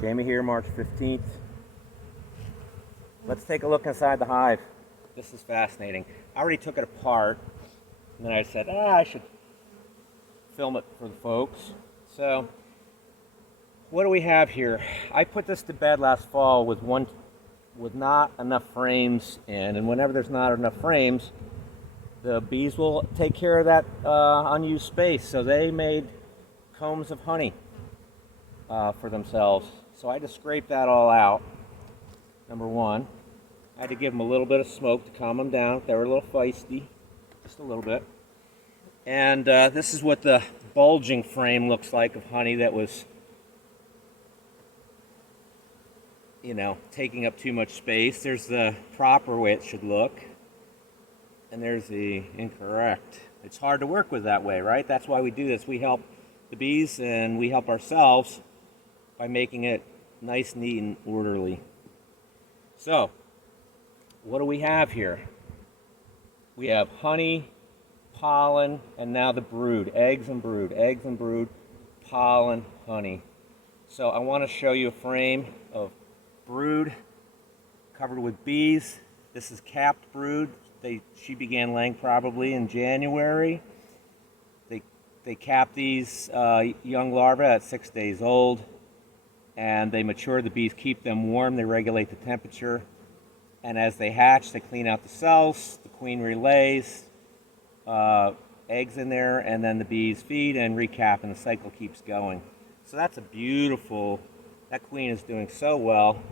Jamie here, March 15th. Let's take a look inside the hive. This is fascinating. I already took it apart, and then I said, I should film it for the folks. So, what do we have here? I put this to bed last fall with not enough frames in, and whenever there's not enough frames, the bees will take care of that unused space. So they made combs of honey for themselves. So I just scraped that all out, number one. I had to give them a little bit of smoke to calm them down. They were a little feisty, just a little bit. And this is what the bulging frame looks like of honey that was, taking up too much space. There's the proper way it should look, and there's the incorrect. It's hard to work with that way, right? That's why we do this. We help the bees and we help ourselves by making it nice, neat, and orderly. So, what do we have here? We have honey, pollen, and now the brood. Eggs and brood, pollen, honey. So I want to show you a frame of brood covered with bees. This is capped brood. She began laying probably in January. They cap these young larvae at 6 days old, and they mature. The bees keep them warm. They regulate the temperature, and as they hatch, they clean out the cells. The queen relays eggs in there, and then the bees feed and recap, and the cycle keeps going. So that's a beautiful. That queen is doing so well.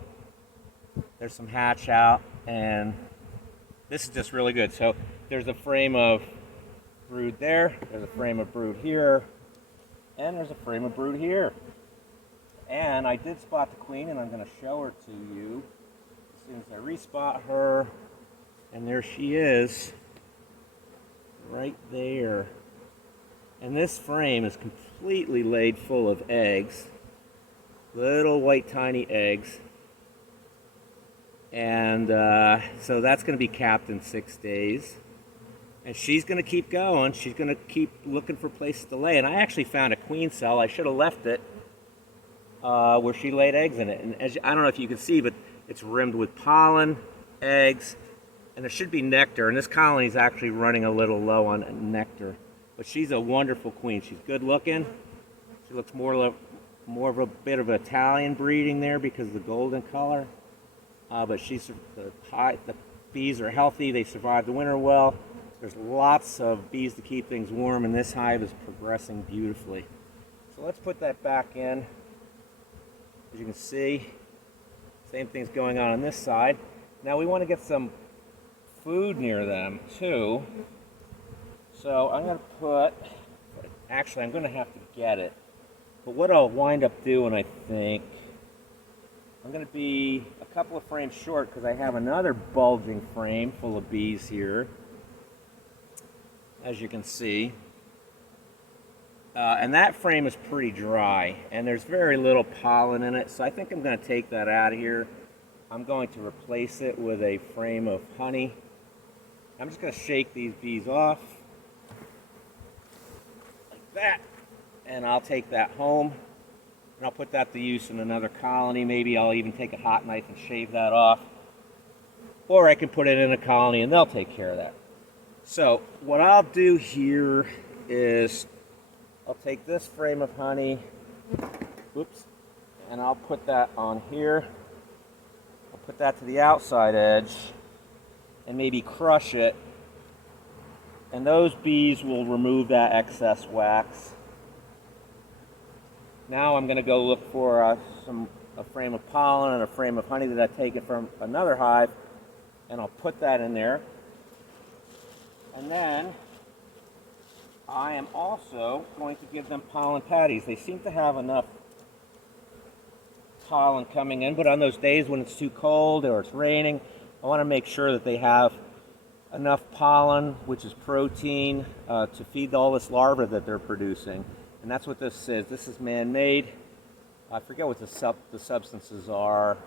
There's some hatch out, and this is just really good. So there's a frame of brood there, there's a frame of brood here, and there's a frame of brood here. And I did spot the queen, and I'm going to show her to you as soon as I respot her. And there she is, right there. And this frame is completely laid full of eggs, little white tiny eggs. And so that's going to be capped in 6 days. And she's going to keep going. She's going to keep looking for places to lay. And I actually found a queen cell. I should have left it where she laid eggs in it. And I don't know if you can see, but it's rimmed with pollen, eggs, and there should be nectar. And this colony is actually running a little low on nectar. But she's a wonderful queen. She's good looking. She looks more of a bit of Italian breeding there because of the golden color. But the bees are healthy. They survive the winter well. There's lots of bees to keep things warm, and this hive is progressing beautifully. So let's put that back in. As you can see, same thing's going on this side. Now we want to get some food near them too. So I'm going to I'm going to have to get it. But what I'll wind up doing, I think, I'm going to be a couple of frames short because I have another bulging frame full of bees here, as you can see. And that frame is pretty dry, and there's very little pollen in it, so I think I'm going to take that out of here. I'm going to replace it with a frame of honey. I'm just going to shake these bees off like that, and I'll take that home. And I'll put that to use in another colony. Maybe I'll even take a hot knife and shave that off. Or I can put it in a colony and they'll take care of that. So what I'll do here is I'll take this frame of honey, and I'll put that on here. I'll put that to the outside edge and maybe crush it. And those bees will remove that excess wax. Now I'm going to go look for a frame of pollen and a frame of honey that I've taken from another hive, and I'll put that in there. And then I am also going to give them pollen patties. They seem to have enough pollen coming in, but on those days when it's too cold or it's raining, I want to make sure that they have enough pollen, which is protein, to feed all this larva that they're producing. And that's what this is. This is man-made. I forget what the substances are.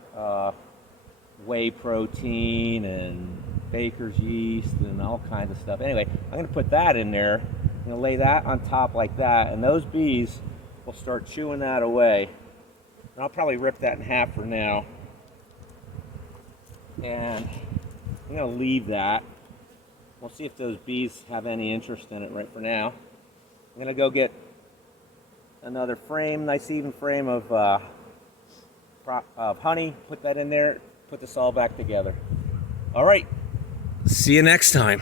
Whey protein and baker's yeast and all kinds of stuff. Anyway, I'm going to put that in there. I'm going to lay that on top like that. And those bees will start chewing that away. And I'll probably rip that in half for now. And I'm going to leave that. We'll see if those bees have any interest in it right for now. I'm going to go get another frame, nice even frame of honey, put that in there, put this all back together. All right, see you next time.